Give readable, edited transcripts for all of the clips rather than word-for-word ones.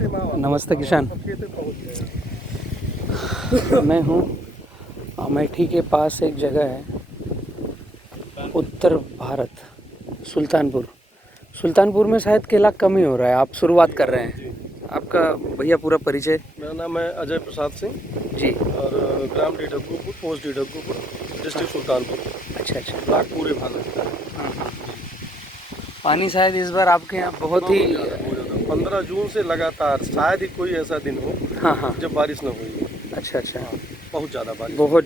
नमस्ते किशन। मैं हूँ अमेठी के पास एक जगह है उत्तर भारत, सुल्तानपुर में शायद केला कम ही हो रहा है। आप शुरुआत कर रहे हैं। आपका भैया पूरा परिचय। मेरा नाम है अजय प्रसाद सिंह जी। और ग्राम डीडग्गूपुर, पोस्ट डीडग्गूपुर, डिस्ट्रिक्ट सुल्तानपुर। अच्छा। ब्लॉक पूरे भारत। पानी शायद इस बार आपके यहाँ बहुत ही 15 जून से लगातार शायद ही कोई ऐसा दिन हो जब बारिश न हुई। अच्छा। बहुत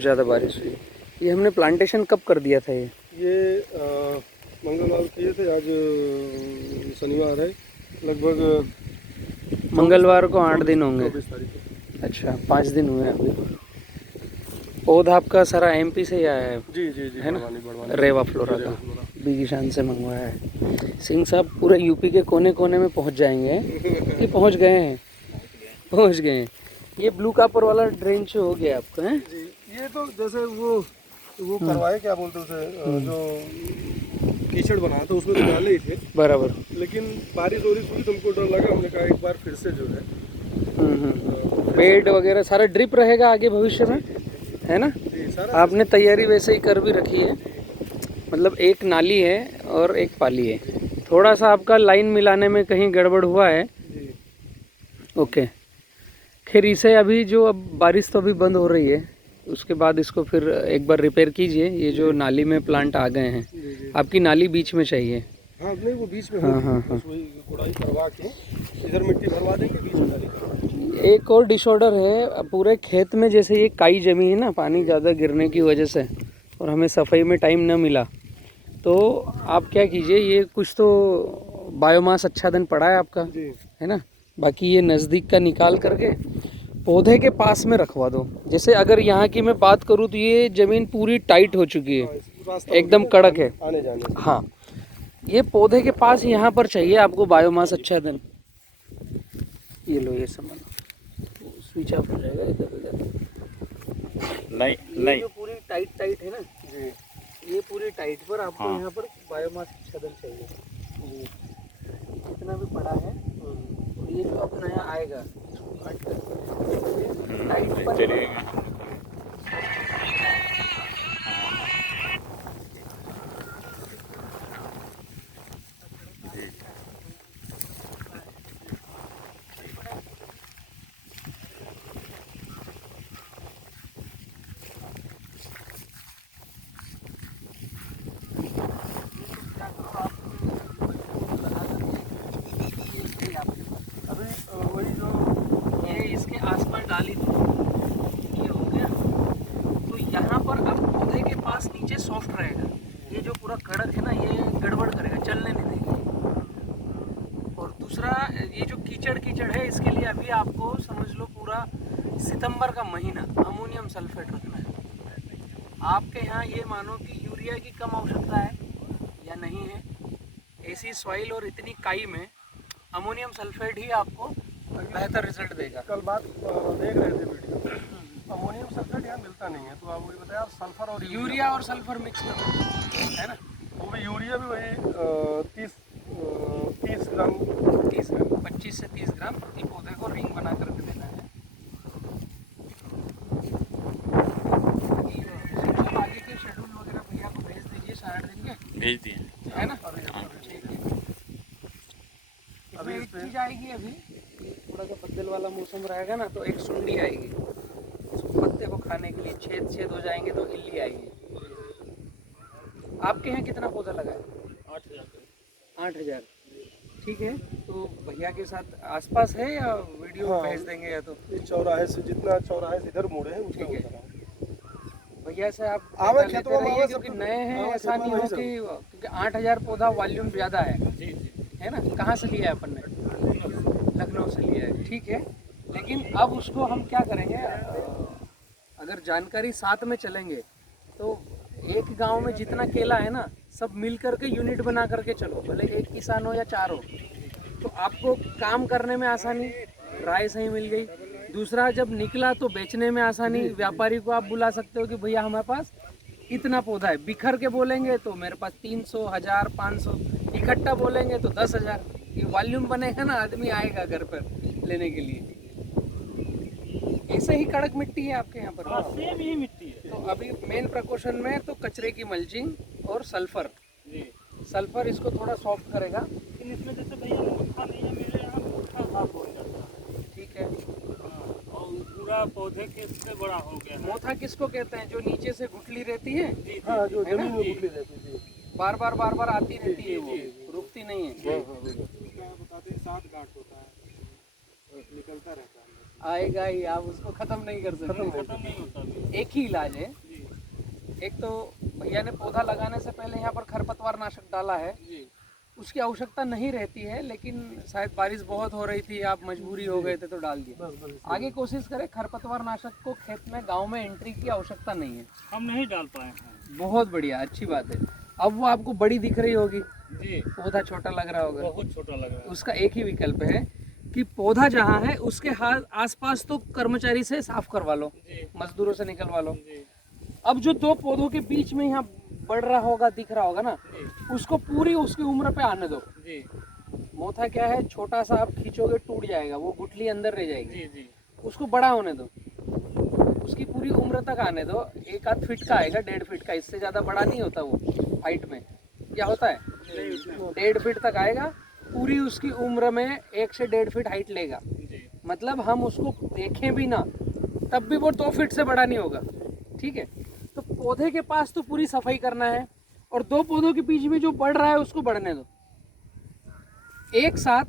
ज़्यादा बारिश हुई। ये हमने प्लांटेशन कब कर दिया था? ये मंगलवार किए थे, आज शनिवार है। लगभग मंगलवार को 8 दिन होंगे। 24 तारीख को। अच्छा, 5 दिन हुए अभी। पौधा आपका सारा MP से ही आया है? जी है ना, बढ़वानी रेवा फ्लोरा का बी किसान से मंगवाया है। सिंह साहब पूरे यूपी के कोने कोने में पहुंच जाएंगे। ये पहुंच गए हैं। ये ब्लू कापर वाला ड्रेन हो गया आपका है जी। ये तो जैसे वो करवाए, क्या बोलते उसे, जो कीचड़ बनाया था उसमें तो डाले ही थे बराबर, लेकिन बारिश हुई तो हमको डर लगा। हमने कहा एक बार फिर से जो है बेड वगैरह सारा ड्रिप रहेगा आगे भविष्य में, है ना। आपने तैयारी वैसे ही कर भी रखी है। मतलब एक नाली है और एक पाली है। थोड़ा सा आपका लाइन मिलाने में कहीं गड़बड़ हुआ है। ओके, खैर इसे अभी जो अब बारिश तो अभी बंद हो रही है, उसके बाद इसको फिर एक बार रिपेयर कीजिए। ये जो नाली में प्लांट आ गए हैं, आपकी नाली बीच में चाहिए। हाँ, नहीं वो बीच में। हाँ। वही गुड़ाई करवा के इधर मिट्टी भरवा देंगे, बीच में डालेंगे। एक और डिसऑर्डर है पूरे खेत में, जैसे ये काई जमी है ना पानी ज़्यादा गिरने की वजह से, और हमें सफाई में टाइम न मिला, तो आप क्या कीजिए, ये कुछ तो बायोमास आच्छादन पड़ा है आपका, है ना। बाकी ये नज़दीक का निकाल करके पौधे के पास में रखवा दो। जैसे अगर यहाँ की मैं बात करूँ तो ये ज़मीन पूरी टाइट हो चुकी है, एकदम कड़क है आने जाने। हाँ, ये पौधे के पास यहाँ पर चाहिए आपको बायोमास आच्छादन। ये लो, ये सामान स्विच ऑफ हो जाएगा इधर। नहीं जो पूरी टाइट है ना जी, ये पूरी टाइट पर आपको यहाँ पर बायोमास आच्छादन चाहिए जी। कितना भी पड़ा है तो ये जो अपना यहाँ आएगा टाइट पर। इसके आसपास डाली थी, ये हो गया। तो यहाँ पर अब पौधे के पास नीचे सॉफ्ट रहेगा। ये जो पूरा कड़क है ना, ये गड़बड़ करेगा, चलने नहीं देंगे। और दूसरा, ये जो कीचड़ है, इसके लिए अभी आपको समझ लो पूरा सितंबर का महीना अमोनियम सल्फेट रखना है। आपके यहाँ ये मानो कि यूरिया की कम आवश्यकता है या नहीं है, ऐसी सॉइल और इतनी काई में अमोनियम सल्फेट ही आपको बेहतर रिजल्ट देगा। कल बात देख रहे थे वीडियो, अमोनियम सल्फेट यहाँ मिलता नहीं है, तो आप मुझे बताया सल्फर और यूरिया और सल्फर मिक्स करो, है ना। वो भी यूरिया भी वही 30 ग्राम 25 से 30 ग्राम प्रति पौधे को रिंग बना करके देना है। आगे के शेड्यूल वगैरह भैया को भेज दीजिए, 60 दिन के भेज दिए, है ना। अभी एक चीज आएगी, अभी थोड़ा सा बदल वाला मौसम रहेगा ना, तो एक सुंडी आएगी पत्ते को खाने के लिए। छेद हो जाएंगे तो इल्ली आएगी। आपके यहाँ कितना पौधा लगा है? 8,000। ठीक है, तो भैया के साथ आसपास है या वीडियो भेज देंगे, या तो इस चौराहे से, जितना चौराहे से इधर मुड़े हैं उसका भैया से आप लेते रहिए, क्योंकि नए हैं, ऐसा नहीं हो कि, क्योंकि 8,000 पौधा वॉल्यूम ज़्यादा है ना। कहाँ से लिया है अपन ने? लखनऊ से लिया है, ठीक है। लेकिन अब उसको हम क्या करेंगे, अगर जानकारी साथ में चलेंगे तो एक गांव में जितना केला है ना, सब मिल करके यूनिट बना करके चलो, भले एक किसान हो या 4 हो, तो आपको काम करने में आसानी, राय सही मिल गई। दूसरा, जब निकला तो बेचने में आसानी। व्यापारी को आप बुला सकते हो कि भैया हमारे पास इतना पौधा है। बिखर के बोलेंगे तो मेरे पास 300, 1000, 500, इकट्ठा बोलेंगे तो 10,000। ये वॉल्यूम बनेगा ना, आदमी आएगा घर पर। लेने के लिए। ऐसे ही कड़क मिट्टी है आपके यहाँ पर? हाँ, सेम यही मिट्टी है। तो अभी मेन प्रिकॉशन में तो कचरे की मल्चिंग और सल्फर। जी, सल्फर इसको थोड़ा सॉफ्ट करेगा। लेकिन इसमें जैसे भैया मोथा नहीं है, मेरे यहाँ मोथा साफ हो जाता है। ठीक है। हाँ, और पूरा पौधे के इससे बड़ा हो गया है। मोथा किसको कहते हैं? जो नीचे से गुठली रहती है, जी, हाँ, जो है ना? जमीन में गुठली रहती थी। बार बार आती रहती है, वो रुकती नहीं है। बताते हैं 7 गांठ होता है, निकलता रहता है। आएगा ही, आप उसको खत्म नहीं कर सकते। खत्म नहीं होता अभी। एक ही इलाज है। जी, एक तो भैया ने पौधा लगाने से पहले यहाँ पर खरपतवार नाशक डाला है। जी, उसकी आवश्यकता नहीं रहती है, लेकिन शायद बारिश बहुत हो रही थी, आप मजबूरी हो गए थे तो डाल दिया। बस बस आगे कोशिश करें, खरपतवार नाशक को खेत में गांव में एंट्री की आवश्यकता नहीं है। हम नहीं डाल पाए हैं। बहुत बढ़िया, अच्छी बात है। अब वो आपको बड़ी दिख रही होगी, जी, पौधा छोटा लग रहा होगा। बहुत छोटा लग रहा है। उसका एक ही विकल्प है कि पौधा जहाँ है उसके हाथ आसपास तो कर्मचारी से साफ करवा लो, जी, मजदूरों से निकलवा लो। जी, अब जो 2 पौधों के बीच में यहाँ बढ़ रहा होगा, दिख रहा होगा ना, जी, उसको पूरी उसकी उम्र पे आने दो। जी, मोथा क्या है, छोटा सा आप खींचोगे टूट जाएगा, वो गुठली अंदर रह जाएगी। जी, जी, उसको बड़ा होने दो, उसकी पूरी उम्र तक आने दो। 1 आध फीट का आएगा, 1.5 फीट का, इससे ज़्यादा बड़ा नहीं होता वो हाइट में। क्या होता है? 1.5 फीट तक आएगा, पूरी उसकी उम्र में 1 से 1.5 फीट हाइट लेगा। जी, मतलब हम उसको देखें भी ना तब भी वो 2 फीट से बड़ा नहीं होगा। ठीक है, तो पौधे के पास तो पूरी सफाई करना है, और 2 पौधों के बीच में जो बढ़ रहा है उसको बढ़ने दो। एक साथ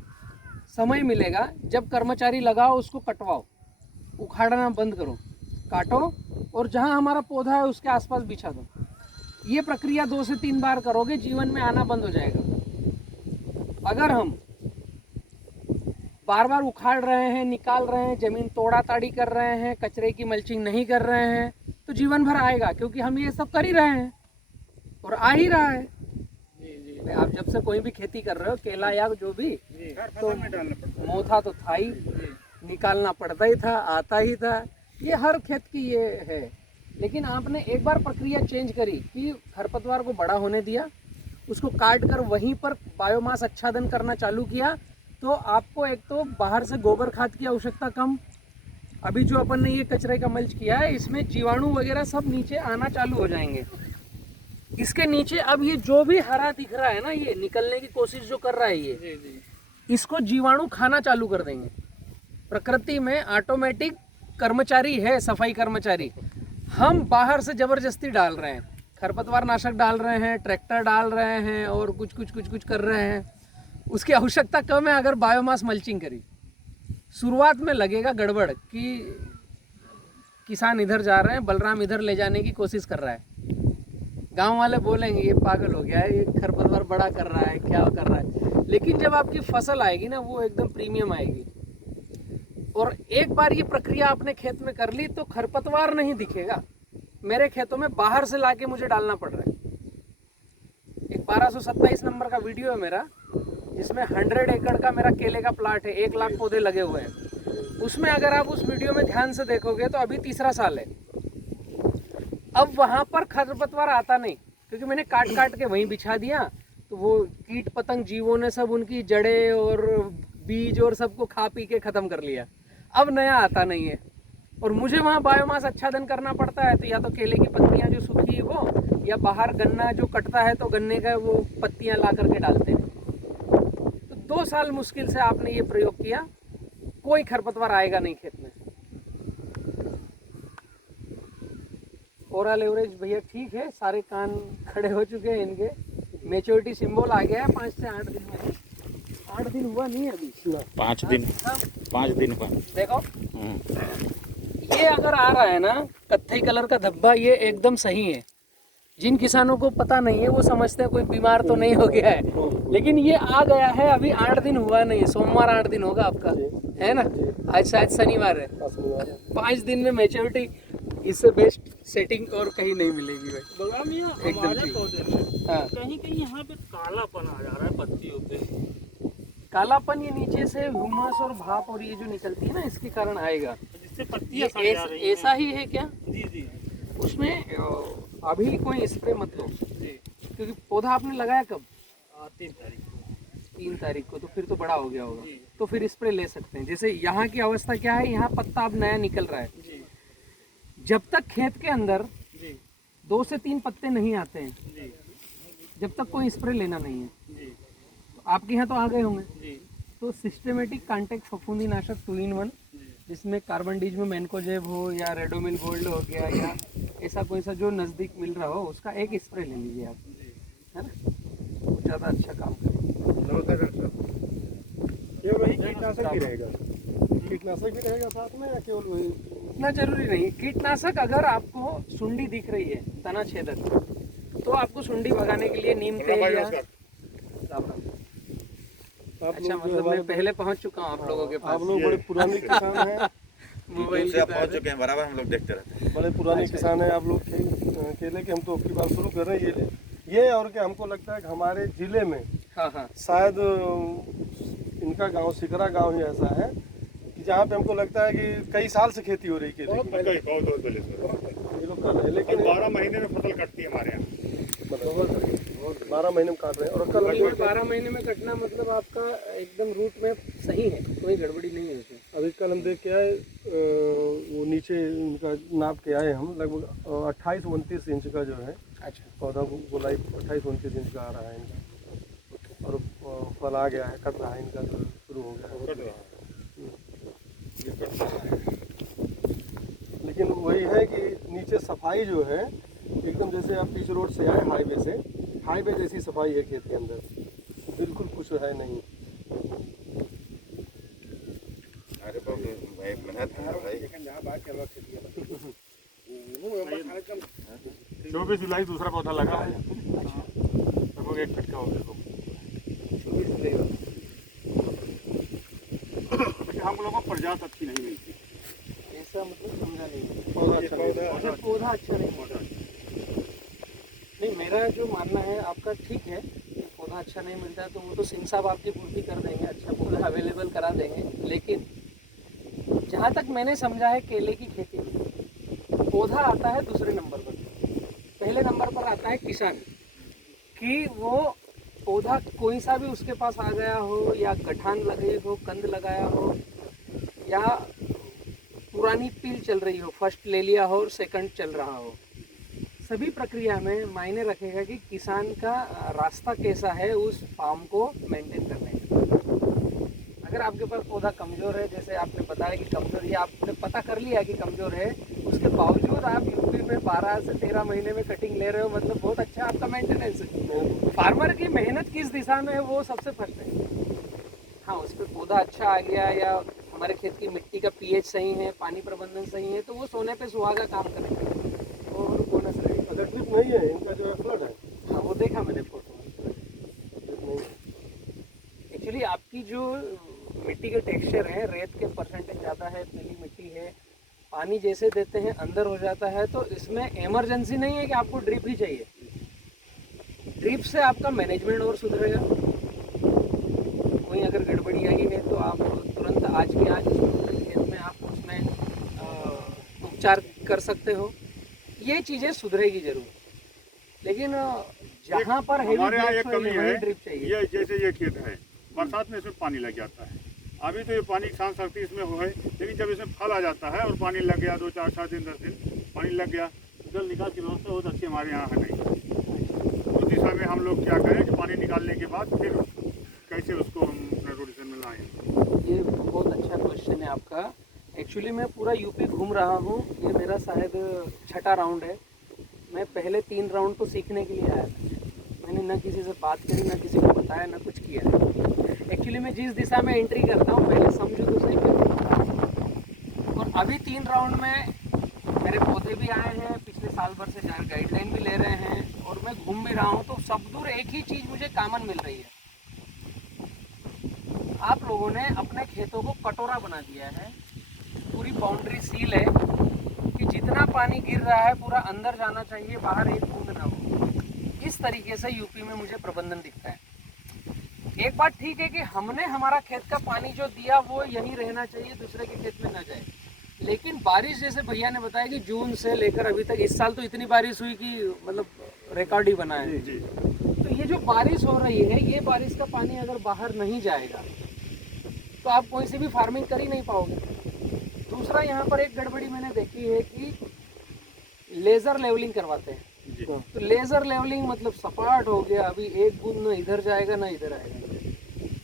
समय मिलेगा, जब कर्मचारी लगाओ उसको कटवाओ, उखाड़ना बंद करो, काटो, और जहां हमारा पौधा है उसके आसपास बिछा दो। ये प्रक्रिया 2 से 3 बार करोगे, जीवन में आना बंद हो जाएगा। अगर हम बार बार उखाड़ रहे हैं, निकाल रहे हैं, जमीन तोड़ा ताड़ी कर रहे हैं, कचरे की मल्चिंग नहीं कर रहे हैं, तो जीवन भर आएगा, क्योंकि हम ये सब कर ही रहे हैं और आ ही रहा है। जी, जी, आप जब से कोई भी खेती कर रहे हो, केला या जो भी, जी, हर फसल में डालना पड़ता मोथा तो था ही, है। निकालना पड़ता ही था, आता ही था, ये हर खेत की ये है। लेकिन आपने एक बार प्रक्रिया चेंज करी कि खरपतवार को बड़ा होने दिया, उसको काट कर वहीं पर बायोमास आच्छादन करना चालू किया, तो आपको एक तो बाहर से गोबर खाद की आवश्यकता कम। अभी जो अपन ने ये कचरे का मल्च किया है, इसमें जीवाणु वगैरह सब नीचे आना चालू हो जाएंगे। इसके नीचे अब ये जो भी हरा दिख रहा है ना, ये निकलने की कोशिश जो कर रहा है ये, जी, जी, इसको जीवाणु खाना चालू कर देंगे। प्रकृति में ऑटोमेटिक कर्मचारी है, सफाई कर्मचारी। हम बाहर से जबरदस्ती डाल रहे हैं, खरपतवार नाशक डाल रहे हैं, ट्रैक्टर डाल रहे हैं, और कुछ कर रहे हैं। उसकी आवश्यकता कम है अगर बायोमास मल्चिंग करी। शुरुआत में लगेगा गड़बड़ कि किसान इधर जा रहे हैं, बलराम इधर ले जाने की कोशिश कर रहा है। गांव वाले बोलेंगे ये पागल हो गया है, ये खरपतवार बड़ा कर रहा है, क्या कर रहा है। लेकिन जब आपकी फसल आएगी ना, वो एकदम प्रीमियम आएगी। और एक बार ये प्रक्रिया आपने खेत में कर ली तो खरपतवार नहीं दिखेगा। मेरे खेतों में बाहर से लाके मुझे डालना पड़ रहा है। एक 1227 नंबर का वीडियो है मेरा, जिसमें 100 एकड़ का मेरा केले का प्लाट है, 1 लाख पौधे लगे हुए हैं। उसमें अगर आप उस वीडियो में ध्यान से देखोगे तो अभी 3रा साल है। अब वहां पर खरपतवार आता नहीं, क्योंकि मैंने काट के वहीं बिछा दिया, तो वो कीट पतंग जीवों ने सब उनकी जड़ें और बीज और सबको खा पी के खत्म कर लिया। अब नया आता नहीं है, और मुझे वहाँ बायोमास आच्छादन करना पड़ता है। तो या तो केले की पत्तियाँ जो सूखी हो, या बाहर गन्ना जो कटता है तो गन्ने का वो पत्तियाँ ला करके डालते हैं। तो 2 साल मुश्किल से आपने ये प्रयोग किया, कोई खरपतवार आएगा नहीं खेत में। ओवरऑल एवरेज भैया ठीक है, सारे कान खड़े हो चुके हैं इनके, मेच्योरिटी सिंबल आ गया है 5 से 8 दिन में। 8 दिन हुआ नहीं है अभी, 5 दिन, 5 दिन हुआ। देखो ये अगर आ रहा है ना कत्थई कलर का धब्बा, ये एकदम सही है। जिन किसानों को पता नहीं है वो समझते हैं कोई बीमार तो नहीं हो गया है, लेकिन ये आ गया है, अभी 8 दिन हुआ नहीं है। सोमवार 8 दिन होगा आपका, है ना? आज शायद शनिवार है। 5 दिन में मैच्योरिटी, इससे बेस्ट सेटिंग और कहीं नहीं मिलेगी भाई। बलराम मियां, एकदम हमारे ठीक। पौधे में हाँ, कहीं कहीं यहाँ पे कालापन आ जा रहा है पत्तियों पे। कालापन ये नीचे से ह्यूमस और भाप और ये जो निकलती है ना, इसके कारण आएगा। जिससे ये पत्तियां सड़ जा रही हैं। ऐसा ही है क्या? जी, जी, उसमें अभी कोई स्प्रे मत लो, जी। क्योंकि पौधा आपने लगाया कब? 3 तारीख को। 3 तारीख को, तो फिर तो बड़ा हो गया होगा, तो फिर स्प्रे ले सकते हैं। जैसे यहाँ की अवस्था क्या है, यहाँ पत्ता अब नया निकल रहा है, जब तक खेत के अंदर 2 से 3 पत्ते नहीं आते हैं, जब तक कोई स्प्रे लेना नहीं है। तो आपके यहाँ तो आ गए होंगे, तो सिस्टमेटिक कांटेक्ट फफूंदीनाशक 2-in-1, जिसमें कार्बन डीज में मैनकोजेब हो या रेडोमिल गोल्ड हो गया या ऐसा कोई सा जो नज़दीक मिल रहा हो, उसका एक स्प्रे ले लीजिए आप, है ना, वो ज़्यादा अच्छा काम करेगा। नमस्कार डॉक्टर साहब, ये वही कीटनाशक भी रहेगा? कीटनाशक भी रहेगा साथ में या केवल वही? इतना जरूरी नहीं। कीटनाशक अगर आपको सुंडी दिख रही है, तना छेदक, तो आपको सुंडी भगाने के लिए नीम तेल या अच्छा, मतलब मैं पहले पहुंच चुका हूं आप लोगों के पास। आप लोग बड़े पुराने किसान हैं, मोबाइल से आप पहुंच चुके हैं, बराबर हम लोग देखते रहते हैं। बड़े पुराने किसान हैं आप लोग। केले के हम तो आपकी बात शुरू कर रहे हैं ये और क्या, हमको लगता है कि हमारे जिले में हाँ शायद इनका गांव सिकरा गांव ही ऐसा है कि जहाँ पे हमको लगता है कि कई साल से खेती हो रही है केले की। बहुत पहले से ये लोग कर रहे हैं, लेकिन 12 महीने में फसल कटती है हमारे यहाँ। 12 महीने में काट रहे हैं। और कल 12 महीने में कटना मतलब आपका एकदम रूट में सही है, कोई गड़बड़ी नहीं है उसमें। अभी कल हम देख के आए, वो नीचे इनका नाप के आए हम, लगभग 28-29 इंच का जो है अच्छा, पौधा गोलाई 28-29 इंच का आ रहा है इनका, और फल आ गया है, कट रहा है इनका, जो शुरू हो गया है। लेकिन वही है कि नीचे सफाई जो है एकदम, जैसे आप पिच रोड से आए हाईवे से, हाईवे जैसी सफाई है खेत के अंदर, बिल्कुल कुछ है नहीं। अरे भाई मेहनत है भाई। 24 जुलाई दूसरा पौधा लगा है, लगभग 1 फीट का हो गया। हम लोगों को प्रजात अच्छी नहीं मिलती, ऐसा मतलब समझा नहीं। पौधा अच्छा नहीं है। अच्छा, पौधा अच्छा नहीं, मेरा जो मानना है, आपका ठीक है, पौधा अच्छा नहीं मिलता है तो वो तो सिंह साहब आपकी पूर्ति कर देंगे, अच्छा पौधा अवेलेबल करा देंगे। लेकिन जहाँ तक मैंने समझा है केले की खेती में, पौधा आता है दूसरे नंबर पर, पहले नंबर पर आता है किसान, कि वो पौधा कोई सा भी उसके पास आ गया हो, या गठान लगे हो, कंद लगाया हो, या पुरानी पील चल रही हो, फर्स्ट ले लिया हो और सेकंड चल रहा हो, सभी प्रक्रिया में मायने रखेगा कि किसान का रास्ता कैसा है उस फार्म को मेंटेन करने का। अगर आपके पास पौधा कमज़ोर है, जैसे आपने बताया कि कमज़ोर, या आपने पता कर लिया कि कमज़ोर है, उसके बावजूद आप यूपी में 12 से 13 महीने में कटिंग ले रहे हो, मतलब बहुत अच्छा आपका मेंटेनेंस है। फार्मर की मेहनत किस दिशा में है वो सबसे फर्स्ट है। हाँ, उस पर पौधा अच्छा आ गया, या हमारे खेत की मिट्टी का पीएच सही है, पानी प्रबंधन सही है, तो वो सोने पे सुहागा काम करेगा और बोनस रहेगा। अगर ट्रिप नहीं है इनका, जो है फ्लड है। हाँ, वो देखा मैंने फोटो में। एक्चुअली आपकी जो मिट्टी का टेक्सचर है, रेत के परसेंटेज ज़्यादा है, पीली मिट्टी है, पानी जैसे देते हैं अंदर हो जाता है, तो इसमें इमरजेंसी नहीं है कि आपको ड्रिप ही चाहिए। ड्रिप से आपका मैनेजमेंट और सुधरेगा। कोई अगर गड़बड़ी आई है तो आप तुरंत आज के आज खेत में आप उसमें उपचार कर सकते हो। ये चीज़ें सुधरेगी जरूर, लेकिन जहाँ पर हमारे यहाँ एक कमी है, ड्रिप चाहिए। ये जैसे ये खेत है, बरसात में इसमें पानी लग जाता है। अभी तो ये पानी की सांस शक्ति इसमें हो है, लेकिन जब इसमें फल आ जाता है और पानी लग गया 2, 4, 7 दिन 10 दिन पानी लग गया, जल निकाल की व्यवस्था बहुत अच्छी हमारे यहाँ है नहीं। उस दिशा में हम लोग क्या करें कि पानी निकालने के बाद फिर कैसे उसको हम अपने रोटेशन में लाएं। ये बहुत अच्छा क्वेश्चन है आपका। एक्चुअली मैं पूरा यूपी घूम रहा हूँ, ये मेरा शायद 6ठा राउंड है। मैं पहले 3 राउंड तो सीखने के लिए आया था, मैंने ना किसी से बात करी, ना किसी को बताया, ना कुछ किया। एक्चुअली मैं जिस दिशा में एंट्री करता हूँ पहले समझो तो सही क्यों। और अभी 3 राउंड में मेरे पौधे भी आए हैं, पिछले साल भर से गाइडलाइन भी ले रहे हैं, और मैं घूम भी रहा हूँ, तो सब दूर एक ही चीज़ मुझे कॉमन मिल रही है। आप लोगों ने अपने खेतों को कटोरा बना दिया है, पूरी बाउंड्री सील है कि जितना पानी गिर रहा है पूरा अंदर जाना चाहिए, बाहर एक बूंद ना हो। इस तरीके से यूपी में मुझे प्रबंधन दिखता है। एक बात ठीक है कि हमने हमारा खेत का पानी जो दिया वो यहीं रहना चाहिए, दूसरे के खेत में ना जाए। लेकिन बारिश, जैसे भैया ने बताया कि जून से लेकर अभी तक, इस साल तो इतनी बारिश हुई कि मतलब रिकॉर्ड ही बना है। तो ये जो बारिश हो रही है, ये बारिश का पानी अगर बाहर नहीं जाएगा तो आप कोई सी भी फार्मिंग कर ही नहीं पाओगे। दूसरा, यहाँ पर एक गड़बड़ी मैंने देखी है कि लेजर लेवलिंग करवाते हैं। तो लेजर लेवलिंग मतलब सपाट हो गया, अभी एक बूंद न इधर जाएगा ना इधर आएगा,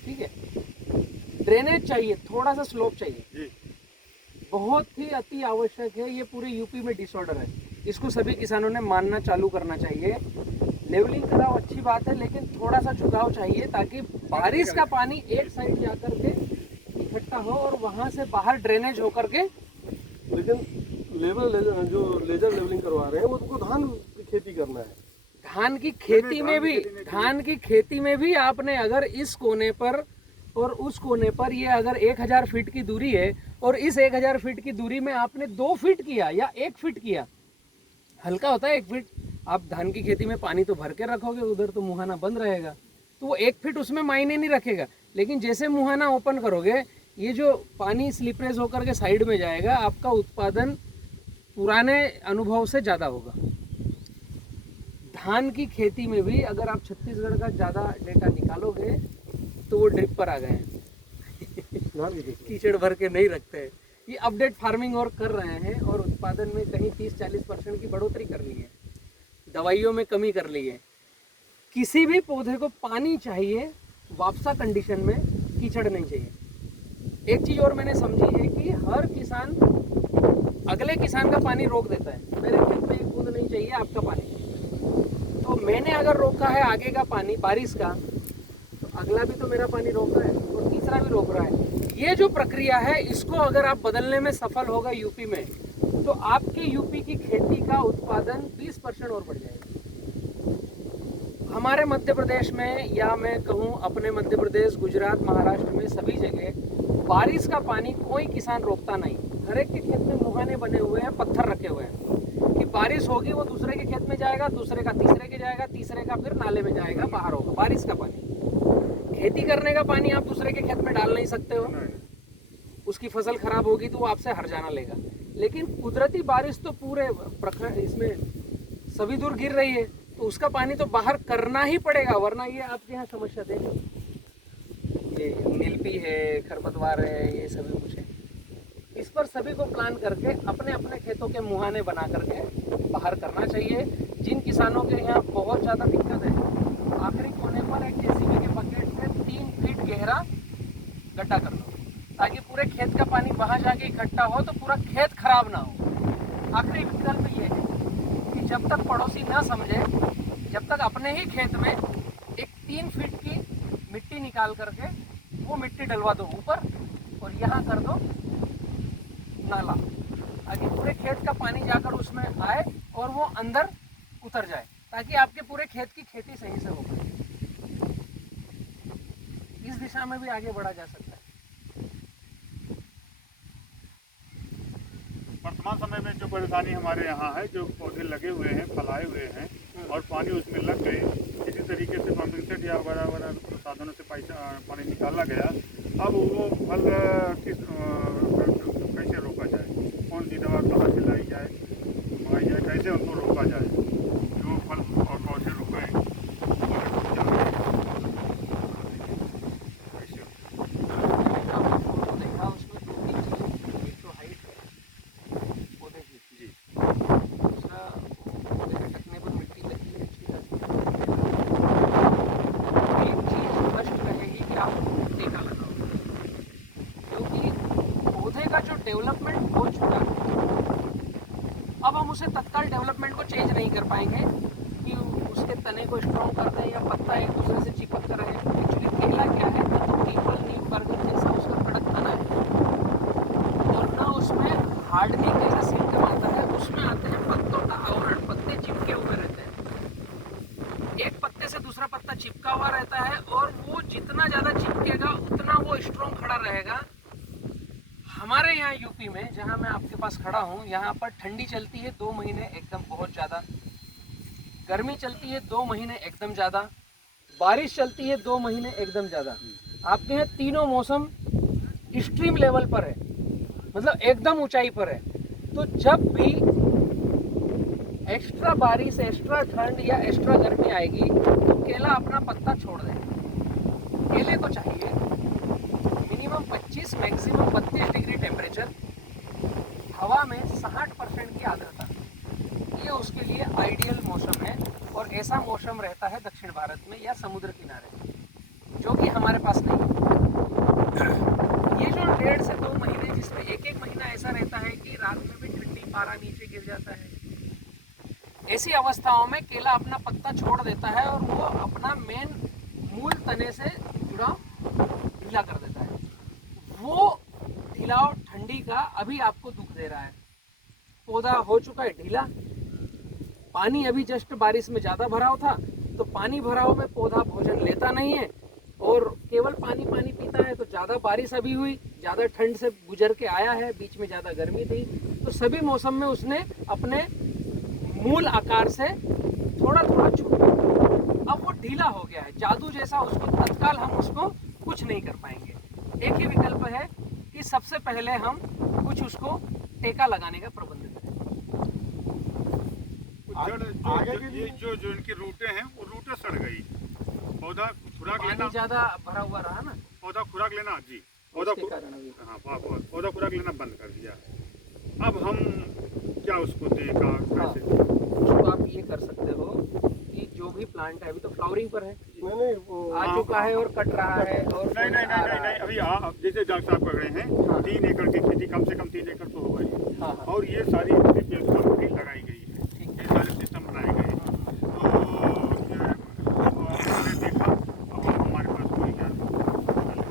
ठीक है। ड्रेनेज चाहिए, थोड़ा सा स्लोप चाहिए, बहुत ही अति आवश्यक है। ये पूरे यूपी में डिसऑर्डर है, इसको सभी किसानों ने मानना चालू करना चाहिए। लेवलिंग कराओ अच्छी बात है, लेकिन थोड़ा सा झुकाव चाहिए ताकि बारिश का पानी एक साइड जाकर के इकट्ठा हो और वहां से बाहर ड्रेनेज होकर के। लेकिन जो लेजर लेवलिंग करवा रहे हैं वो तो धान की खेती करना है। धान की खेती में भी आपने अगर इस कोने पर और उस कोने पर ये अगर 1000 फीट की दूरी है और इस 1000 फीट की दूरी में आपने 2 फीट किया या 1 फीट किया, हल्का होता है 1 फीट। आप धान की खेती में पानी तो भर के रखोगे, उधर तो मुहाना बंद रहेगा, तो वो 1 फीट उसमें मायने नहीं रखेगा। लेकिन जैसे मुहाना ओपन करोगे, ये जो पानी स्लिपरेज होकर के साइड में जाएगा, आपका उत्पादन पुराने अनुभव से ज़्यादा होगा। धान की खेती में भी अगर आप छत्तीसगढ़ का ज़्यादा डेटा निकालोगे तो वो ड्रिप पर आ गए हैं कीचड़ भर के नहीं रखते हैं। ये अपडेट फार्मिंग और कर रहे हैं और उत्पादन में कहीं 30-40% की बढ़ोतरी कर ली है, दवाइयों में कमी कर ली है। किसी भी पौधे को पानी चाहिए, वापसा कंडीशन में, कीचड़ नहीं चाहिए। एक चीज़ और मैंने समझी है कि हर किसान अगले किसान का पानी रोक देता है। मेरे खेत में एक बूंद नहीं चाहिए आपका पानी, तो मैंने अगर रोका है आगे का पानी बारिश का, तो अगला भी तो मेरा पानी रोक रहा है और तीसरा भी रोक रहा है। ये जो प्रक्रिया है, इसको अगर आप बदलने में सफल होगा यूपी में, तो आपके यूपी की खेती का उत्पादन 20% और बढ़ जाएगा। हमारे मध्य प्रदेश में, या मैं कहूँ अपने मध्य प्रदेश, गुजरात, महाराष्ट्र में सभी जगह बारिश का पानी कोई किसान रोकता नहीं। हर एक के खेत में मुहाने बने हुए हैं, पत्थर रखे हुए हैं कि बारिश होगी वो दूसरे के खेत में जाएगा, दूसरे का तीसरे के जाएगा, तीसरे का फिर नाले में जाएगा, बाहर होगा। बारिश का पानी, खेती करने का पानी आप दूसरे के खेत में डाल नहीं सकते हो, उसकी फसल खराब होगी तो वो आपसे हर्जाना लेगा। लेकिन कुदरती बारिश तो पूरे प्रखंड इसमें सभी दूर गिर रही है, तो उसका पानी तो बाहर करना ही पड़ेगा, वरना ये आपके यहाँ समस्या देगा। ये मिल्पी है, खरपतवार है, ये सभी कुछ है। इस पर सभी को प्लान करके अपने अपने खेतों के मुहाने बना करके बाहर करना चाहिए। जिन किसानों के यहाँ बहुत ज़्यादा दिक्कत है, आखिरी कोने पर एक जेसीबी के बकेट से 3 फीट गहरा गड्ढा कर दो, ताकि पूरे खेत का पानी वहाँ जाके इकट्ठा हो तो पूरा खेत खराब ना हो। आखिरी विकल्प ये है कि जब तक पड़ोसी ना समझे, जब तक अपने ही खेत में एक 3 फीट की मिट्टी निकाल करके वो मिट्टी डलवा दो ऊपर और यहाँ कर दो नाला, ताकि पूरे खेत का पानी जाकर उसमें आए और वो अंदर उतर जाए, ताकि आपके पूरे खेत की खेती सही से हो पाए। इस दिशा में भी आगे बढ़ा जा सकता है। वर्तमान समय में जो परेशानी हमारे यहाँ है, जो पौधे लगे हुए हैं, फैलाए हुए हैं और पानी उसमें लग गए, किसी तरीके से पंपिंग सेट या बड़ा साधनों से पानी निकाला गया, अब वो फल कैसे रोका जाए, कौन सी दवा कहाँ से लाई जाए, मंगाई जाए, कैसे उनको रोका जाए, जो फल और पौधे रुके डेवलपमेंट हो चुका है। अब हम उसे तत्काल डेवलपमेंट को चेंज नहीं कर पाएंगे कि उसके तने को स्ट्रॉन्ग कर दें या पत्ता एक दूसरे से चिपक कर रहे। एक्चुअली केला क्या है, ना तो पीपल नीम बरगद जैसा उसका कड़क तना है और ना उसमें हार्डनिंग जैसा सिम्टम आता है। उसमें आते हैं पत्तों का आवरण, पत्ते चिपके हुए रहते हैं, एक पत्ते से दूसरा पत्ता चिपका हुआ रहता है और वो जितना ज़्यादा चिपकेगा उतना वो स्ट्रॉन्ग खड़ा रहेगा। हमारे यहाँ यूपी में, जहाँ मैं आपके पास खड़ा हूँ, यहाँ पर ठंडी चलती है 2 महीने एकदम बहुत ज़्यादा, गर्मी चलती है 2 महीने एकदम ज़्यादा, बारिश चलती है 2 महीने एकदम ज़्यादा। आपके यहाँ तीनों मौसम एक्सट्रीम लेवल पर है, मतलब एकदम ऊंचाई पर है। तो जब भी एक्स्ट्रा बारिश, एक्स्ट्रा ठंड या एक्स्ट्रा गर्मी आएगी तो केला अपना पत्ता छोड़ देगा। केले को चाहिए मिनिमम 25 मैक्सिमम 32 डिग्री टेम्परेचर, हवा में 60% की आर्द्रता, ये उसके लिए आइडियल मौसम है। और ऐसा मौसम रहता है दक्षिण भारत में या समुद्र किनारे, जो कि हमारे पास नहीं है। ये जो 1.5 से 2 महीने, जिसमें एक महीना ऐसा रहता है कि रात में भी ठंडी पारा नीचे गिर जाता है, ऐसी अवस्थाओं में केला अपना पत्ता छोड़ देता है और वो अपना मेन मूल तने से जुड़ाव ढीला कर देता है। वो ढिलाव ठंडी का अभी आपको दुख दे रहा है। पौधा हो चुका है ढीला, पानी अभी जस्ट बारिश में ज़्यादा भराव था, तो पानी भराव में पौधा भोजन लेता नहीं है और केवल पानी पानी पीता है। तो ज़्यादा बारिश अभी हुई, ज़्यादा ठंड से गुजर के आया है, बीच में ज़्यादा गर्मी थी, तो सभी मौसम में उसने अपने मूल आकार से थोड़ा थोड़ा छूटा। अब वो ढीला हो गया है, जादू जैसा, उसको तत्काल हम उसको कुछ नहीं कर पाएंगे। एक ही विकल्प है कि सबसे पहले हम कुछ उसको टेका लगाने का प्रबंध करें। जो इनकी रूटें हैं वो रूटें सड़ गई, पौधा खुराक लेना ज़्यादा भरा हुआ रहा ना, पौधा खुराक लेना जी, पौधा पौधा खुराक लेना बंद कर दिया। अब हम क्या उसको दें कैसे? उसको आप ये कर सकते हो कि जो भी प्लांट है अभी तो फ्लावरिंग पर है, नहीं वो आ चुका है और कट रहा है और नहीं अभी जैसे डॉक्टर साहब कर रहे हैं, हाँ। 3 एकड़ की खेती, कम से कम 3 एकड़ तो होगा ही। हाँ, और ये सारी व्यवस्था लगाई गई है, ये सारे सिस्टम बनाए गए हैं। तो हमने देखा, अब हमारे पास कोई ज्ञान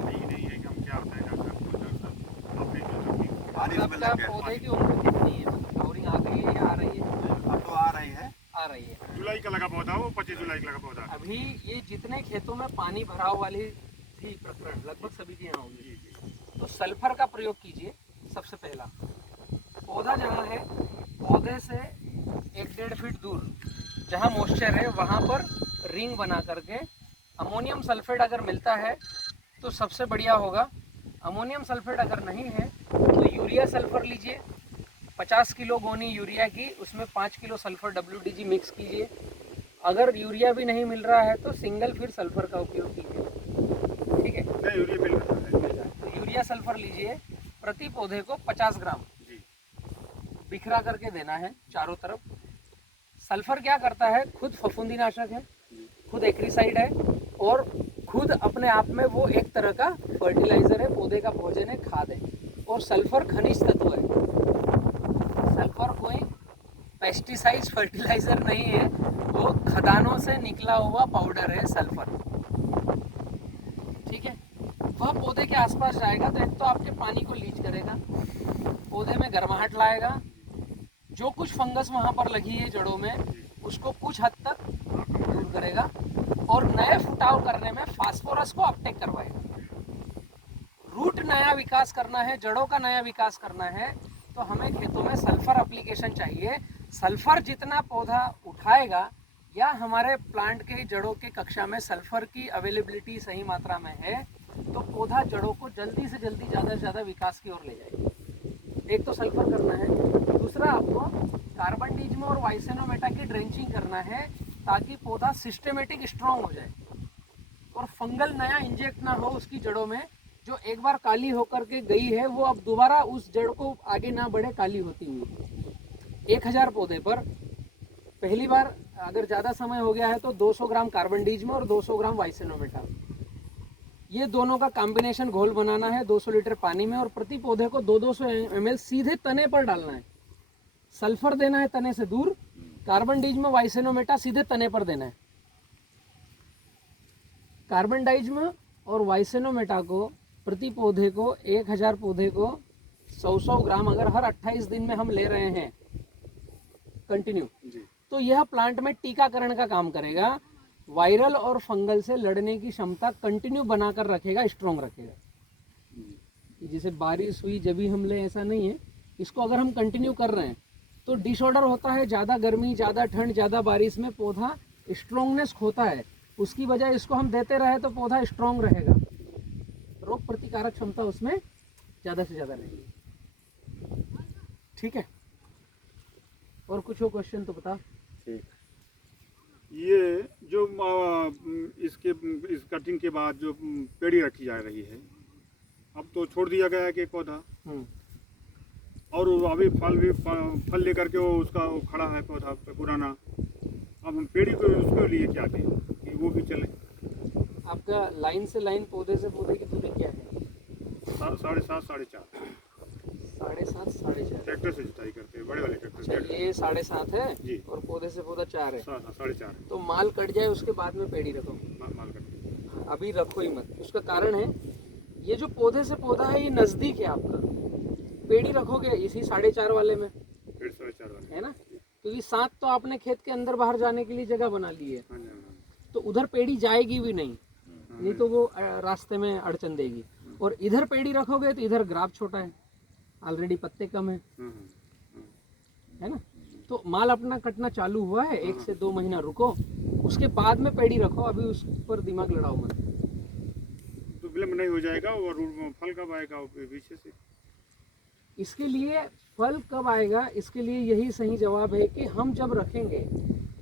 नहीं है कि हम क्या बताएं डॉक्टर साहब, अपने जो तकनीक आपका पौधे की उम्र कितनी है? फ्लावरिंग आ गई है या आ रही है? अब तो आ रही है। आ रही है। जुलाई का लगा पौधा, वो 25 जुलाई का लगा पौधा। अभी ये जितने खेतों में पानी भराव वाली थी प्रकरण, लगभग सभी के यहाँ होंगी, तो सल्फर का प्रयोग कीजिए सबसे पहला। पौधा जहाँ है, पौधे से 1-1.5 फीट दूर जहाँ मॉइस्चर है वहाँ पर रिंग बना करके अमोनियम सल्फेट अगर मिलता है तो सबसे बढ़िया होगा। अमोनियम सल्फेट अगर नहीं है तो यूरिया सल्फर लीजिए, 50 किलो गोनी यूरिया की, उसमें 5 किलो सल्फर WDG मिक्स कीजिए। अगर यूरिया भी नहीं मिल रहा है तो सिंगल फिर सल्फर का उपयोग कीजिए, ठीक है? नहीं, यूरिया मिल रहा है। तो यूरिया सल्फर लीजिए, प्रति पौधे को 50 ग्राम जी। बिखरा करके देना है चारों तरफ। सल्फर क्या करता है? खुद फफूंदीनाशक है, खुद एक्रीसाइड है और खुद अपने आप में वो एक तरह का फर्टिलाइजर है, पौधे का भोजन है, खाद है। और सल्फर खनिज तत्व है, सल्फर कोई पेस्टिसाइड फर्टिलाइजर नहीं है, वो खदानों से निकला हुआ पाउडर है सल्फर, ठीक है? वह पौधे के आसपास जाएगा तो एक तो आपके पानी को लीच करेगा, पौधे में गर्माहट लाएगा, जो कुछ फंगस वहाँ पर लगी है जड़ों में उसको कुछ हद तक दूर करेगा और नए फुटाव करने में फास्फोरस को अपटेक करवाएगा। रूट नया विकास करना है, जड़ों का नया विकास करना है, तो हमें खेतों में सल्फर एप्लीकेशन चाहिए। सल्फर जितना पौधा उठाएगा या हमारे प्लांट के जड़ों के कक्षा में सल्फर की अवेलेबिलिटी सही मात्रा में है तो पौधा जड़ों को जल्दी से जल्दी ज़्यादा से ज़्यादा विकास की ओर ले जाएगा। एक तो सल्फर करना है, दूसरा आपको कार्बन डिज्म और वाइसेनोमेटा की ड्रेंचिंग करना है ताकि पौधा सिस्टमेटिक स्ट्रॉन्ग हो जाए और फंगल नया इंजेक्ट ना हो उसकी जड़ों में। जो एक बार काली होकर के गई है वो अब दोबारा उस जड़ को आगे ना बढ़े काली होती हुई। 1000 पौधे पर पहली बार अगर ज़्यादा समय हो गया है तो 200 ग्राम कार्बन डिज्म और 200 ग्राम वाइसेनोमेटा, ये दोनों का कॉम्बिनेशन घोल बनाना है 200 लीटर पानी में और प्रति पौधे को 200 ml सीधे तने पर डालना है। सल्फर देना है तने से दूर, कार्बन डिज्म वाइसेनोमेटा सीधे तने पर देना है। कार्बन डिज्म और वाइसेनोमेटा को प्रति पौधे को 1000 पौधे को 100 ग्राम अगर हर 28 दिन में हम ले रहे हैं कंटिन्यू, तो यह प्लांट में टीकाकरण का काम करेगा, वायरल और फंगल से लड़ने की क्षमता कंटिन्यू बनाकर रखेगा, स्ट्रॉन्ग रखेगा। जैसे बारिश हुई जब भी हम ले ऐसा नहीं है, इसको अगर हम कंटिन्यू कर रहे हैं तो डिसऑर्डर होता है, ज़्यादा गर्मी, ज़्यादा ठंड, ज़्यादा बारिश में पौधा स्ट्रॉन्गनेस खोता है। उसकी वजह इसको हम देते रहे तो पौधा स्ट्रॉन्ग रहेगा, रोग प्रतिकारक क्षमता उसमें ज़्यादा से ज़्यादा रहेगी, ठीक है? और कुछ हो क्वेश्चन तो बता। ये जो इसके इस कटिंग के बाद जो पेड़ी रखी जा रही है, अब तो छोड़ दिया गया है कि एक पौधा, और वो अभी फल लेकर के वो उसका वो खड़ा है पौधा पुराना। अब हम पेड़ी को उसके लिए क्या दें कि वो भी चले। आपका लाइन से लाइन पौधे से पौधे की दूरी क्या है? 7.5 4.5 7.5 4.5 ट्रैक्टर से जुताई करते हैं, बड़े वाले ट्रैक्टर अच्छा, से। ये 7.5 है जी। और पौधे से पौधा 4 है। 4.5 तो माल कट जाए उसके बाद में पेड़ी रखो, माल करते। अभी रखो ही मत। उसका कारण है ये जो पौधे से पौधा है ये नजदीक है आपका, पेड़ी रखोगे इसी 4.5 वाले में, 4.5 वाले है ना, क्योंकि 7 तो आपने खेत के अंदर बाहर जाने के लिए जगह बना ली है, हाँ जी, हाँ। तो उधर पेड़ी जाएगी भी नहीं तो वो रास्ते में अड़चन देगी। और इधर पेड़ी रखोगे तो इधर ग्राफ छोटा है, ऑलरेडी पत्ते कम है ना, तो माल अपना कटना चालू हुआ है, 1 से 2 महीना रुको, उसके बाद में पेड़ी रखो, अभी उस पर दिमाग लड़ाओ मत। तो विलम्ब नहीं हो जाएगा, और फल कब आएगा पीछे से? इसके लिए फल कब आएगा, इसके लिए यही सही जवाब है कि हम जब रखेंगे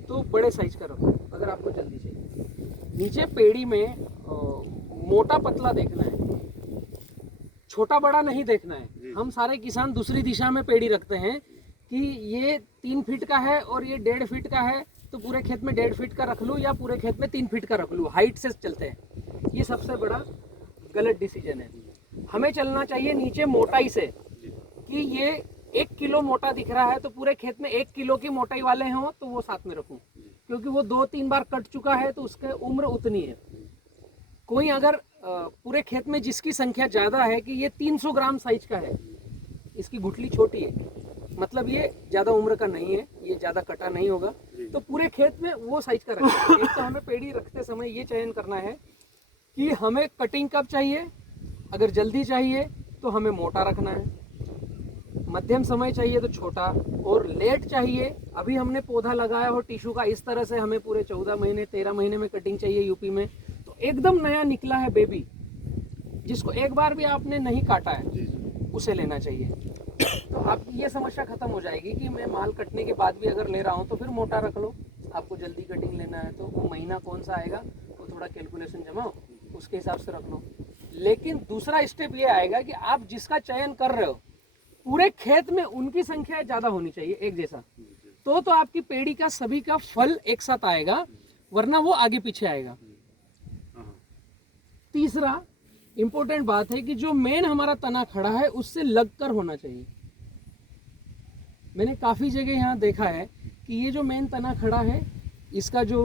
तो बड़े साइज का रखो अगर आपको जल्दी चाहिए। नीचे पेड़ी में मोटा पतला देखना है, छोटा बड़ा नहीं देखना है। हम सारे किसान दूसरी दिशा में पेड़ी रखते हैं कि ये 3 फीट का है और ये 1.5 फीट का है, तो पूरे खेत में 1.5 फीट का रख लूँ या पूरे खेत में 3 फीट का रख लूँ, हाइट से चलते हैं। ये सबसे बड़ा गलत डिसीजन है। हमें चलना चाहिए नीचे मोटाई से, कि ये 1 किलो मोटा दिख रहा है तो पूरे खेत में 1 किलो की मोटाई वाले हों तो वो साथ में रखूं, क्योंकि वो 2-3 बार कट चुका है तो उसके उम्र उतनी है। कोई अगर पूरे खेत में जिसकी संख्या ज़्यादा है कि ये 300 ग्राम साइज का है, इसकी गुठली छोटी है, मतलब ये ज़्यादा उम्र का नहीं है, ये ज़्यादा कटा नहीं होगा, तो पूरे खेत में वो साइज का रखें। एक तो हमें पेड़ी रखते समय ये चयन करना है कि हमें कटिंग कब चाहिए। अगर जल्दी चाहिए तो हमें मोटा रखना है, मध्यम समय चाहिए तो छोटा, और लेट चाहिए, अभी हमने पौधा लगाया हो टिश्यू का इस तरह से, हमें पूरे 14 महीने 13 महीने में कटिंग चाहिए यूपी में, तो एकदम नया निकला है बेबी, जिसको एक बार भी आपने नहीं काटा है, उसे लेना चाहिए। तो आपकी ये समस्या खत्म हो जाएगी कि मैं माल कटने के बाद भी अगर ले रहा हूँ तो फिर मोटा रख लो। आपको जल्दी कटिंग लेना है तो वो महीना कौन सा आएगा वो थोड़ा कैलकुलेशन जमाओ, उसके हिसाब से रख लो। लेकिन दूसरा स्टेप ये आएगा कि आप जिसका चयन कर रहे हो पूरे खेत में उनकी संख्या ज़्यादा होनी चाहिए, एक जैसा, तो आपकी पेड़ी का सभी का फल एक साथ आएगा, वरना वो आगे पीछे आएगा। तीसरा इंपॉर्टेंट बात है कि जो मेन हमारा तना खड़ा है उससे लगकर होना चाहिए। मैंने काफ़ी जगह यहाँ देखा है कि ये जो मेन तना खड़ा है, इसका जो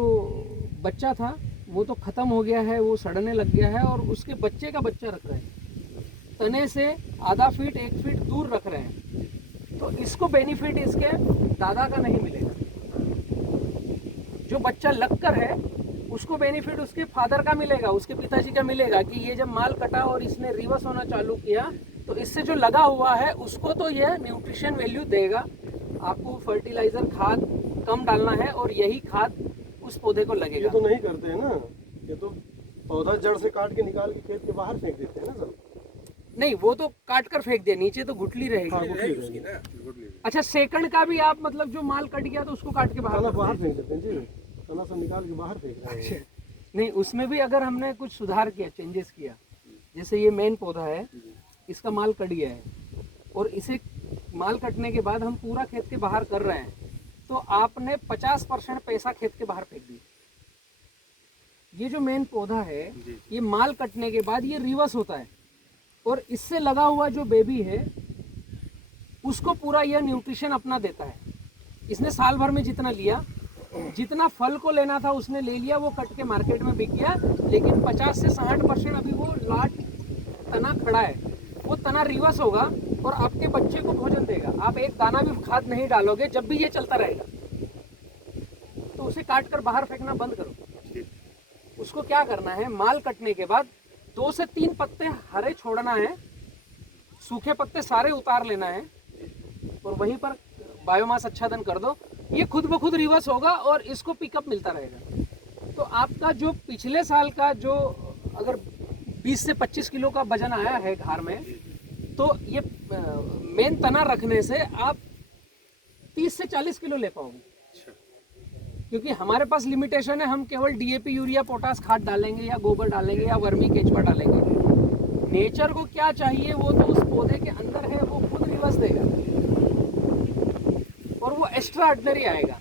बच्चा था वो तो ख़त्म हो गया है, वो सड़ने लग गया है, और उसके बच्चे का बच्चा रख रहे हैं, तने से आधा फीट 1 फीट दूर रख रहे हैं, तो इसको बेनिफिट इसके दादा का नहीं मिलेगा। जो बच्चा लगकर है उसको बेनिफिट उसके फादर का मिलेगा, उसके पिताजी का मिलेगा, कि ये जब माल कटा और इसने रिवर्स होना चालू किया तो इससे जो लगा हुआ है उसको तो यह न्यूट्रिशन वैल्यू देगा। आपको फर्टिलाइजर खाद कम डालना है और यही खाद उस पौधे को लगेगा। ये तो नहीं करते हैं ना, ये तो पौधा जड़ से काट के निकाल के खेत के बाहर फेंक देते हैं ना सब। नहीं, वो तो काट कर फेंक दिया, नीचे तो गुठली रहेगी। हाँ, गुठली रहेगी। अच्छा, सेकंड का भी आप मतलब जो माल कट गया तो उसको काट के तना बाहर बाहर फेंक देते हैं जी, तना सब निकाल के बाहर फेंक रहे हैं। नहीं, उसमें भी अगर हमने कुछ सुधार किया, चेंजेस किया, जैसे ये मेन पौधा है, इसका माल कट गया है और इसे माल कटने के बाद हम पूरा खेत के बाहर कर रहे हैं, तो आपने 50% पैसा खेत के बाहर फेंक दिया। ये जो मेन पौधा है ये माल कटने के बाद ये रिवर्स होता है और इससे लगा हुआ जो बेबी है उसको पूरा यह न्यूट्रिशन अपना देता है। इसने साल भर में जितना लिया, जितना फल को लेना था उसने ले लिया, वो कट के मार्केट में बिक गया, लेकिन 50 से 60% अभी वो लाट तना खड़ा है, वो तना रिवर्स होगा और आपके बच्चे को भोजन देगा। आप एक दाना भी खाद नहीं डालोगे, जब भी ये चलता रहेगा, तो उसे काट कर बाहर फेंकना बंद करो। उसको क्या करना है, माल कटने के बाद 2 से 3 पत्ते हरे छोड़ना है, सूखे पत्ते सारे उतार लेना है और वहीं पर बायोमास आच्छादन कर दो। ये खुद ब खुद रिवर्स होगा और इसको पिकअप मिलता रहेगा। तो आपका जो पिछले साल का जो अगर 20 से 25 किलो का वजन आया है घर में, तो ये मेन तना रखने से आप 30 से 40 किलो ले पाओगे, अच्छा, क्योंकि हमारे पास लिमिटेशन है। हम केवल डीएपी, यूरिया, पोटास खाद डालेंगे या गोबर डालेंगे या वर्मी केचुआ डालेंगे। नेचर को क्या चाहिए वो तो उस पौधे के अंदर है, वो खुद रिवर्स देगा और वो एक्स्ट्रा ऑर्डिनरी आएगा।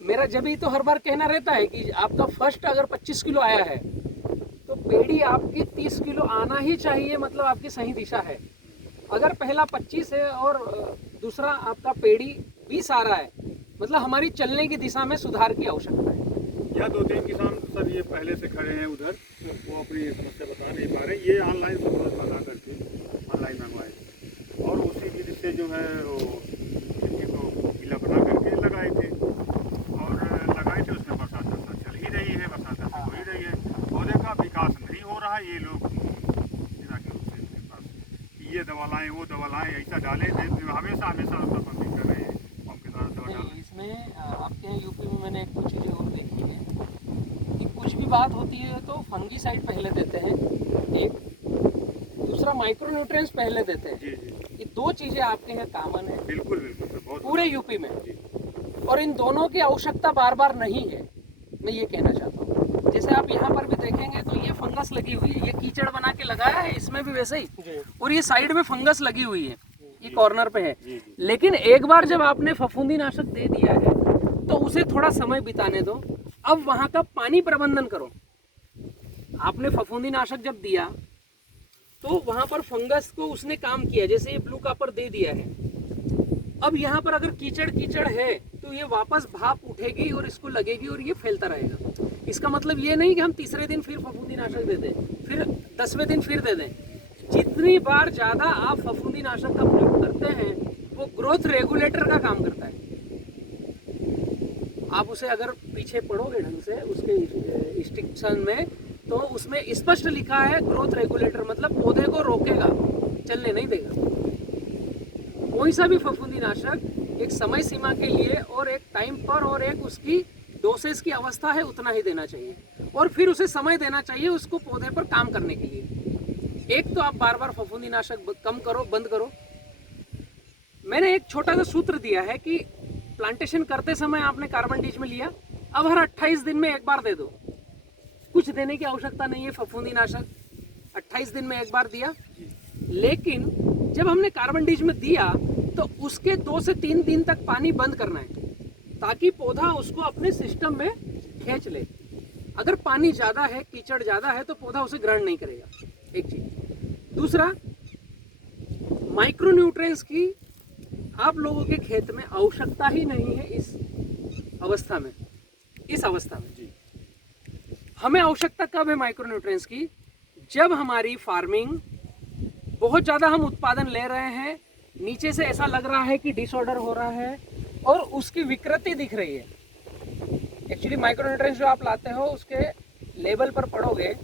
मेरा जब ही तो हर बार कहना रहता है कि आपका फर्स्ट अगर 25 किलो आया है तो पेड़ी आपकी 30 किलो आना ही चाहिए, मतलब आपकी सही दिशा है। अगर पहला 25 है और दूसरा आपका पेड़ी 20 आ रहा है, मतलब हमारी चलने की दिशा में सुधार की आवश्यकता है। या 2-3 किसान सर ये पहले से खड़े हैं उधर, वो अपनी समस्या बता नहीं पा रहे, ये ऑनलाइन सहूलत बता करके ऑनलाइन मंगवाए और उसी विधि से जो है वो खेती को गीला बना करके लगाए थे और लगाए थे। उसमें बरसात चल ही रही है, बरसात हो ही रही है, पौधे का विकास नहीं हो रहा है। ये लोग बिना के रूप से इनके पास ये दवा लाएँ, वो दवा लाएँ, ऐसा डालें, हमेशा उसका बंदी कर रहे हैं, पंप के द्वारा दवा डालें। इसमें आपके यहाँ यूपी में मैंने कुछ चीज़ें और देखी है कि कुछ भी बात होती है तो फंगीसाइड पहले देते हैं, एक, दूसरा माइक्रोन्यूट्रिएंट्स पहले देते हैं। जी जी, ये दो चीज़ें आपके यहाँ कॉमन है बिल्कुल बिल्कुल सर, बहुत पूरे यूपी में, जी। और इन दोनों की आवश्यकता बार बार नहीं है, मैं ये कहना चाहता हूँ। जैसे आप यहाँ पर भी देखेंगे तो ये फंगस लगी हुई है, ये कीचड़ बना के लगाया है, इसमें भी वैसे ही, जी और ये साइड में फंगस लगी हुई है, ये कॉर्नर पे है। जी जी, लेकिन एक बार जब आपने फफूंदीनाशक दे दिया है तो उसे थोड़ा समय बिताने दो। अब वहाँ का पानी प्रबंधन करो। आपने फफूंदीनाशक जब दिया तो वहाँ पर फंगस को उसने काम किया, जैसे ये ब्लू कॉपर दे दिया है। अब यहाँ पर अगर कीचड़ कीचड़ है तो ये वापस भाप उठेगी और इसको लगेगी और ये फैलता रहेगा। इसका मतलब ये नहीं कि हम तीसरे दिन फिर फफूंदीनाशक दे दें, फिर 10वें दिन फिर दे दें। जितनी बार ज़्यादा आप फफूंदीनाशक का प्रयोग करते हैं वो ग्रोथ रेगुलेटर का काम करता है। आप उसे अगर पीछे पढ़ोगे ढंग से उसके इंस्ट्रक्शन में तो उसमें स्पष्ट लिखा है ग्रोथ रेगुलेटर, मतलब पौधे को रोकेगा, चलने नहीं देगा। कोई सा भी फफूंदीनाशक एक समय सीमा के लिए और एक टाइम पर और एक उसकी डोसेस की अवस्था है उतना ही देना चाहिए, और फिर उसे समय देना चाहिए उसको पौधे पर काम करने के लिए। एक तो आप बार बार फफूंदीनाशक कम करो, बंद करो। मैंने एक छोटा सा सूत्र दिया है कि प्लांटेशन करते समय आपने कार्बन डीज में लिया, अब हर 28 दिन में एक बार दे दो, कुछ देने की आवश्यकता नहीं है। फफूंदीनाशक 28 दिन में एक बार दिया, लेकिन जब हमने कार्बन डीज में दिया तो उसके 2 से 3 दिन तक पानी बंद करना है ताकि पौधा उसको अपने सिस्टम में खींच ले। अगर पानी ज़्यादा है, कीचड़ ज़्यादा है तो पौधा उसे ग्रहण नहीं करेगा, एक चीज। दूसरा, माइक्रोन्यूट्रिएंट्स की आप लोगों के खेत में आवश्यकता ही नहीं है इस अवस्था में। इस अवस्था में जी हमें आवश्यकता कब है माइक्रोन्यूट्रिएंट्स की? जब हमारी फार्मिंग बहुत ज़्यादा हम उत्पादन ले रहे हैं, नीचे से ऐसा लग रहा है कि डिसऑर्डर हो रहा है और उसकी विकृति दिख रही है। एक्चुअली माइक्रोन्यूट्रिएंट्स जो आप लाते हो उसके लेबल पर पढ़ोगे